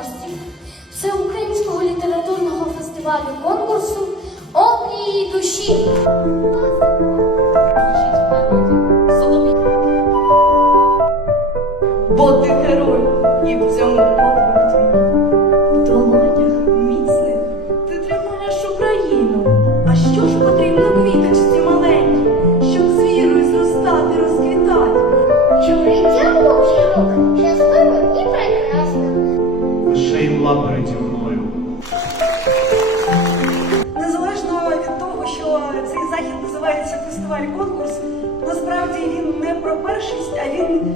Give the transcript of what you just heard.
переможців Всеукраїнського літературного фестивалю конкурсу Обрії душі. Бо ти герой, і в цьому подвиг твій. В долонях міцних ти тримаєш Україну. А що ж потрібно квіточці маленькій, щоб з вірою зростати, розквітати? Щоб життя було в імла переді мною. Незалежно від того, що цей захід називається фестиваль конкурс, насправді він не про першість, а він